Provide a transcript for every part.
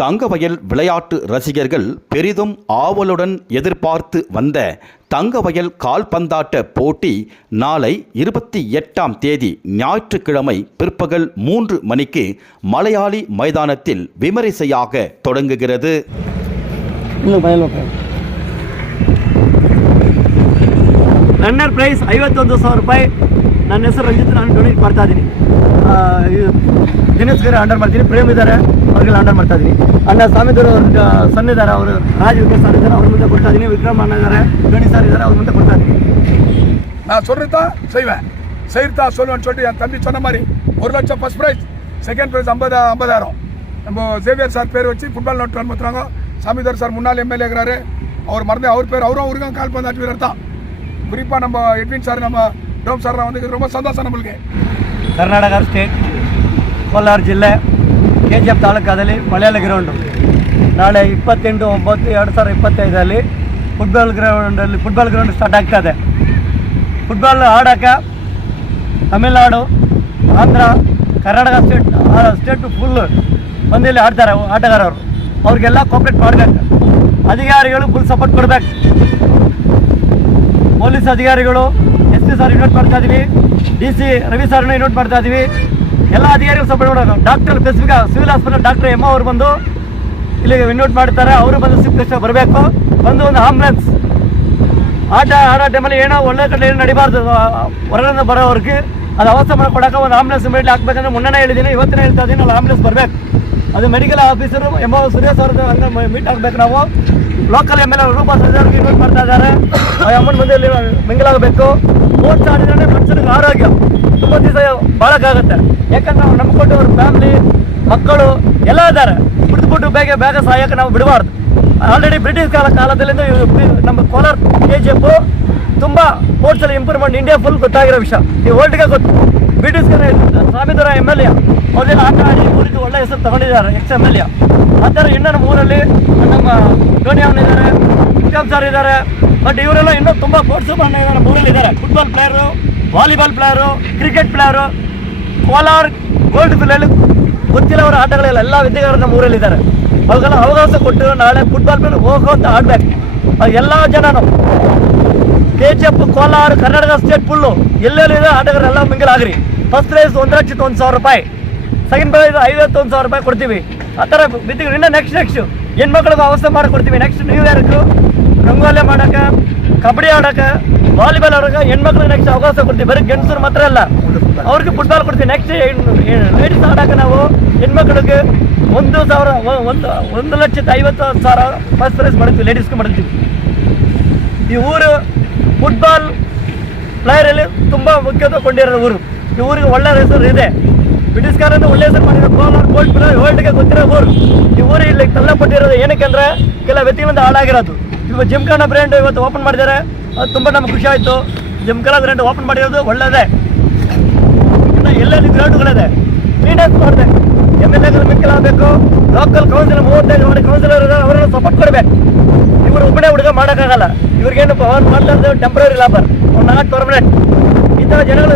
தங்கவயல் விளையாட்டு ரசிகர்கள் பெரிதும் ஆவலுடன் எதிர்பார்த்து வந்த தங்கவயல் கால்பந்தாட்ட போட்டி நாளை 28ஆம் தேதி ஞாயிற்றுக்கிழமை பிற்பகல் 3 மணிக்கு மலையாளி மைதானத்தில் விமரிசையாக தொடங்குகிறது. ರನ್ನರ್ ಪ್ರೈಸ್ 51,000 ರೂಪಾಯಿ. ನನ್ನ ಹೆಸರು ರಂಜಿತ್. ನಾನು ಡೊನೇಟ್ ಮಾಡ್ತಾ ಇದ್ದೀನಿ. ದಿನೇಶ್ಗೆ ಅಂಡರ್ ಮಾಡ್ತೀನಿ. ಪ್ರೇಮ್ ಇದ್ದಾರೆ, ಅವ್ರಿಗೆಲ್ಲ ಅಂಡರ್ ಮಾಡ್ತಾ ಇದ್ದೀನಿ. ಅಣ್ಣ ಸ್ವಾಮಿದವರು ಸಣ್ಣ ಇದ್ದಾರೆ, ಅವರು ರಾಜ್ ವಿಕಾಸ್ ಸರ್ ಇದ್ದಾರೆ, ಅವ್ರ ಮುಂದೆ ಕೊಡ್ತಾ ಇದ್ದೀನಿ. ವಿಕ್ರಮ್ ಅಣ್ಣ ಇದ್ದಾರೆ, ಧೋನಿ சார் இದ್ದಾರೆ, ಅವ್ರ ಮುಂದೆ ಕೊಡ್ತಾ ಇದ್ದೀನಿ. நான் சொல்றதா செய்வேன், செய்யறதா சொல்லுவேன்னு சொல்லிட்டு என் தம்பி சொன்ன மாதிரி 1 லட்சம் ஃபர்ஸ்ட் ப்ரைஸ், செகண்ட் ப்ரைஸ் 50,000. நம்ம சேவியர் சார் பேர் வச்சு ஃபுட்பால் நோட் ரன் பண்ணுறாங்க. சாமிதர் சார் முன்னாள் எம்எல்ஏ இருக்கிறாரு, அவர் மறந்து அவர் பேர், அவரும் அவருக்கும் கால்பந்தாட்ட வீரர் தான். குறிப்பாக நம்ம எட்வின் சார், நம்ம டோம் சார்லாம் வந்து ரொம்ப சந்தோஷம் நம்மளுக்கு. ಕರ್ನಾಟಕ ಸ್ಟೇಟ್ ಕೋಲಾರ ಜಿಲ್ಲೆ KGF ತಾಲೂಕಾದಲ್ಲಿ ಮಲಯಾಳಿ ಗ್ರೌಂಡು ನಾಳೆ 28/9/2025 ಫುಟ್ಬಾಲ್ ಗ್ರೌಂಡ್ ಸ್ಟಾರ್ಟ್ ಆಗ್ತದೆ. ಫುಟ್ಬಾಲ್ ಆಡೋಕ್ಕೆ ತಮಿಳ್ನಾಡು, ಆಂಧ್ರ, ಕರ್ನಾಟಕ ಸ್ಟೇಟ್ ಫುಲ್ ಬಂದು ಇಲ್ಲಿ ಆಡ್ತಾರೆ ಆಟಗಾರರು. ಅವ್ರಿಗೆಲ್ಲ ಕೋಆಪ್ರೇಟ್ ಮಾಡಬೇಕು. ಅಧಿಕಾರಿಗಳು ಫುಲ್ ಸಪೋರ್ಟ್ ಕೊಡಬೇಕು. ಪೊಲೀಸ್ ಅಧಿಕಾರಿಗಳು, SP ಸರ್ ಇನ್ವೈಟ್ ಮಾಡ್ತಾ ಇದ್ದೀವಿ, DC ರವಿ ಸರ್ನ ಇನ್ವೈಟ್ ಮಾಡ್ತಾ ಇದ್ದೀವಿ. ಎಲ್ಲ ಅಧಿಕಾರಿಗಳು ಸಪೋರ್ಟ್ ಮಾಡೋದು. Doctor specific civil hospital doctor ಎಮ್ಮ ಅವರು ಬಂದು ಇಲ್ಲಿಗೆ ಇನ್ವೈಟ್ ಮಾಡ್ತಾರೆ. ಅವರು ಬಂದು ಸಿಕ್ಕ ಬರಬೇಕು. ಬಂದು ಒಂದು ಆಂಬುಲೆನ್ಸ್ ಆಡೋ ಟೈಮಲ್ಲಿ ಏನೋ ಒಳ್ಳೆ ಕಡೆ ಏನು ನಡಿಬಾರ್ದು, ಹೊರಗಡೆ ಬರೋವ್ರಿಗೆ ಅದು ಅವಸ್ಥೆ ಮಾಡಿಕೊಡೋಕೆ ಒಂದು ಆಂಬುಲೆನ್ಸ್ ಇಮಿಡಿಯೇಟ್ಲಿ ಹಾಕ್ಬೇಕಂದ್ರೆ ಮುನ್ನೇ ಹೇಳಿದ್ದೀನಿ, ಇವತ್ತಿನ ಹೇಳ್ತಾ ಇದ್ದೀನಿ. ಅಲ್ಲಿ ಆಂಬುಲೆನ್ಸ್ ಬರಬೇಕು. ಅದು ಮೆಡಿಕಲ್ ಆಫೀಸರು ಎಮ್ಮ ಸುರೇಶ್ ಅವ್ರದ್ದು ಹಂಗೆ ಮೀಟ್ ಆಗಬೇಕು. ನಾವು ಲೋಕಲ್ MLA ರೂಪಾ ಸರ್ಜರ್ಗೆ ಇನ್ವೈಟ್ ಮಾಡ್ತಾ ಇದ್ದಾರೆ. ಆ ಅಮ್ಮನ ಮುಂದೆ ಇಲ್ಲಿ ಮಿಂಗಲಾಗಬೇಕು. ಸ್ಪೋರ್ಟ್ಸ್ ಆಡಿದ್ರೆ ಮನುಷ್ಯನಿಗೆ ಆರೋಗ್ಯ ತುಂಬ ದಿವಸ ಬಾಳಕ್ಕಾಗತ್ತೆ. ಯಾಕಂದ್ರೆ ನಾವು ನಂಬ್ಕೊಂಡು ಅವ್ರ ಫ್ಯಾಮ್ಲಿ, ಮಕ್ಕಳು ಎಲ್ಲ ಇದ್ದಾರೆ. ಬಿಟ್ಬಿಟ್ಟು ಬೇಗ ಸಾಯಕ್ಕೆ ನಾವು ಬಿಡಬಾರ್ದು. ಆಲ್ರೆಡಿ ಬ್ರಿಟಿಷ್ ಕಾಲದಲ್ಲಿಂದ ನಮ್ಮ ಕೋಲಾರ KGF ತುಂಬ ಸ್ಪೋರ್ಟ್ಸಲ್ಲಿ ಇಂಪ್ರೂವ್ಮೆಂಟ್ ಇಂಡಿಯಾ ಫುಲ್ ಗೊತ್ತಾಗಿರೋ ವಿಷಯ. ಈ ವರ್ಲ್ಡ್ಗೆ ಗೊತ್ತು. ಬ್ರಿಟಿಷ್ ಸ್ವಾಮಿದವರ MLA ಅವ್ರನ್ನೆಲ್ಲ ಆಟ ಆಡಿ ಊರಿಗೆ ಒಳ್ಳೆ ಹೆಸರು ತಗೊಂಡಿದ್ದಾರೆ, ex-MLA. ಆ ಥರ ಇನ್ನೂ ನಮ್ಮ ಊರಲ್ಲಿ ನಮ್ಮ ಧೋನಿ ಅವನಿದ್ದಾರೆ, ವಿಕ್ರಮ್ ಸರ್ ಇದ್ದಾರೆ. ಬಟ್ ಇವರೆಲ್ಲ ಇನ್ನೂ ತುಂಬ ಸ್ಪೋರ್ಟ್ಸ್ ಇದ್ದಾರೆ, ನಮ್ಮ ಊರಲ್ಲಿ ಇದ್ದಾರೆ. Football player, volleyball player, cricket player, Kolar gold ಫಿಲಲ್ಲಿ ಗೊತ್ತಿಲ್ಲವರ ಆಟಗಳೆಲ್ಲ ಎಲ್ಲ ವಿದ್ಯೆಗಾರರು ನಮ್ಮ ಊರಲ್ಲಿದ್ದಾರೆ. ಅವಾಗೆಲ್ಲ ಅವಕಾಶ ಕೊಟ್ಟು ನಾಳೆ ಫುಟ್ಬಾಲ್ ಮೇಲೆ ಹೋಗೋಂತ ಆಡಬೇಕು. ಎಲ್ಲ ಜನನು KGF Kolar Karnataka state full ಎಲ್ಲೆಲ್ಲಿದೆ ಆಟಗಾರರೆಲ್ಲ ಮಿಂಗಲಾಗ್ರಿ. ಫಸ್ಟ್ ಪ್ರೈಸ್ 1,01,000 ರೂಪಾಯಿ, ಸೆಕೆಂಡ್ ಪ್ರೈಸ್ 51,000 ರೂಪಾಯಿ ಕೊಡ್ತೀವಿ. ಆ ಥರ ಬಿದ್ದಿಗೆ ಇನ್ನೂ ನೆಕ್ಸ್ಟ್ ಹೆಣ್ಮಕ್ಳಿಗೆ ಅವಸ್ಥೆ ಮಾಡಿಕೊಡ್ತೀವಿ. ನೆಕ್ಸ್ಟ್ ನ್ಯೂ ಇಯರ್ಗೂ ರಂಗೋಲಿ ಮಾಡೋಕ್ಕೆ, ಕಬಡ್ಡಿ ಆಡೋಕ್ಕೆ, ವಾಲಿಬಾಲ್ ಆಡೋಕ್ಕೆ ಹೆಣ್ಮಕ್ಳಿಗೆ ನೆಕ್ಸ್ಟ್ ಅವಕಾಶ ಕೊಡ್ತೀವಿ. ಬರೀ ಗಂಡಸರು ಮಾತ್ರ ಅಲ್ಲ, ಅವ್ರಿಗೆ ಫುಟ್ಬಾಲ್ ಕೊಡ್ತೀವಿ. ನೆಕ್ಸ್ಟ್ ಲೇಡೀಸ್ ಆಡೋಕ್ಕೆ ನಾವು ಹೆಣ್ಮಕ್ಳಿಗೆ 1,50,000 ಫಸ್ಟ್ ಪ್ರೈಸ್ ಮಾಡ್ತೀವಿ, ಲೇಡೀಸ್ಗೆ ಮಾಡ್ತೀವಿ. ಈ ಊರು ಫುಟ್ಬಾಲ್ ಪ್ಲೇಯರಲ್ಲಿ ತುಂಬ ಮುಖ್ಯತ್ವ ಕೊಂಡಿರೋ ಊರು. ಈ ಊರಿಗೆ ಒಳ್ಳೆ ಹೆಸರು ಇದೆ. ಬ್ರಿಟಿಷ್ ಕಾಲದಿಂದ ಒಳ್ಳೆ ಹೆಸರು ಮಾಡಿರೋ ಕೋಲಾರ ಗೋಲ್ಡ್ ಫಿಲರ್ ವರ್ಲ್ಡ್ಗೆ ಗೊತ್ತಿರೋ ಊರು. ಈ ಊರು ಇಲ್ಲಿ ತಳ್ಳಪಟ್ಟಿರೋದು ಏನಕ್ಕೆ ಅಂದರೆ ಕೆಲ ವ್ಯಕ್ತಿಗಳಿಂದ ಹಾಳಾಗಿರೋದು. ಇವಾಗ ಜಿಮ್ಖಾನಾ ಬ್ರ್ಯಾಂಡ್ ಇವತ್ತು ಓಪನ್ ಮಾಡಿದ್ದಾರೆ, ಅದು ತುಂಬ ನಮ್ಗೆ ಖುಷಿ ಆಯಿತು. ಜಿಮ್ಖಾನಾ ಬ್ರ್ಯಾಂಡ್ ಓಪನ್ ಮಾಡಿರೋದು ಒಳ್ಳೆಯದೇ. ಇನ್ನು ಎಲ್ಲೆಲ್ಲಿ ಗ್ರೌಂಡ್ಗಳಿದೆ ಕ್ಲೀನಾಗಿ ಮಾಡಿದೆ. MLAಗಳು ಮಿಕ್ಕಲಾಗಬೇಕು. ಲೋಕಲ್ ಕೌನ್ಸಿಲರ್ 35 ಮಾಡಿ ಕೌನ್ಸಿಲರ್ ಅವರೆಲ್ಲ ಸಪೋರ್ಟ್ ಕೊಡಬೇಕು. ಇವರು ಒಬ್ಬನೇ ಹುಡುಗ ಮಾಡೋಕ್ಕಾಗಲ್ಲ. ಇವ್ರಿಗೇನು ಅವ್ರು ಮಾಡ್ತಾ ಇದ್ದಾರೆ ಟೆಂಪ್ರರಿ ಲೇಬರ್, ನಾಟ್ ಪರ್ಮನೆಂಟ್. ಈ ಥರ ಜನಗಳು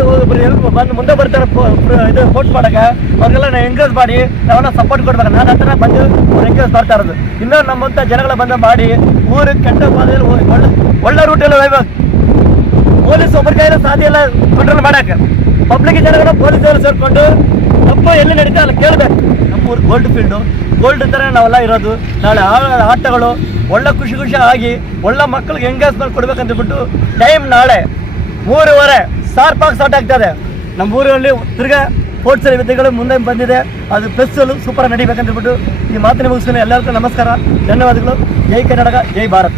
ಬಂದು ಮುಂದೆ ಬರ್ತಾರೆ ಇದು ಸ್ಪೋರ್ಟ್ಸ್ ಮಾಡೋಕ್ಕೆ. ಅವ್ರಿಗೆಲ್ಲ ನಾವು ಎಂಕರೇಜ್ ಮಾಡಿ ನಾವೆಲ್ಲ ಸಪೋರ್ಟ್ ಕೊಡ್ಬೇಕು. ನಾನು ಹತ್ರ ಬಂದು ಅವ್ರು ಎಂಕರೇಜ್ ಮಾಡ್ತಾ ಇರೋದು. ಇನ್ನೂ ನಮ್ಮಂಥ ಜನಗಳ ಬಂದು ಮಾಡಿ ಊರಿಗೆ ಕೆಟ್ಟ ಬಾಧೆಯಲ್ಲಿ ಒಳ್ಳೆ ರೂಟಲ್ಲಿ ಹೋಗ್ಬೇಕು. ಪೊಲೀಸ್ ಒಬ್ಬರ ಕೈಯಲ್ಲಿ ಸಾಧ್ಯ ಇಲ್ಲ ಕಂಟ್ರೋಲ್ ಮಾಡೋಕ್ಕೆ. ಪಬ್ಲಿಕ್ ಜನಗಳು ಪೊಲೀಸರು ಸೇರಿಕೊಂಡು ತಪ್ಪು ಎಲ್ಲಿ ನಡೀತಾ ಅಲ್ಲಿ ಕೇಳಬೇಕು. ನಮ್ಮೂರು ಗೋಲ್ಡ್ ಫೀಲ್ಡು, ಗೋಲ್ಡ್ ಥರ ನಾವೆಲ್ಲ ಇರೋದು. ನಾಳೆ ಆಟಗಳು ಒಳ್ಳೆ ಖುಷಿ ಆಗಿ ಒಳ್ಳೆ ಮಕ್ಕಳಿಗೆ ಎಂಗೇಜ್ಮೆಂಟ್ ಕೊಡ್ಬೇಕಂತ ಬಿಟ್ಟು ಟೈಮ್ ನಾಳೆ 3:15 ಶಾರ್ಪಾಗಿ ಸ್ಟಾರ್ಟ್ ಆಗ್ತದೆ. ನಮ್ಮ ಊರಲ್ಲಿ ತಿರ್ಗಾ ಸ್ಪೋರ್ಟ್ಸ್ ವಿದ್ಯೆಗಳು ಮುಂದೆ ಬಂದಿದೆ. ಅದು ಪ್ಲಸ್ಸಲ್ಲಿ ಸೂಪರ್ ನಡಿಬೇಕಂತ ಬಿಟ್ಟು ಈ ಮಾತಿನ ಮುಗಿಸ್ತೀನಿ. ಎಲ್ಲರಿಗೂ ನಮಸ್ಕಾರ, ಧನ್ಯವಾದಗಳು. ಜೈ ಕರ್ನಾಟಕ, ಜೈ ಭಾರತ್.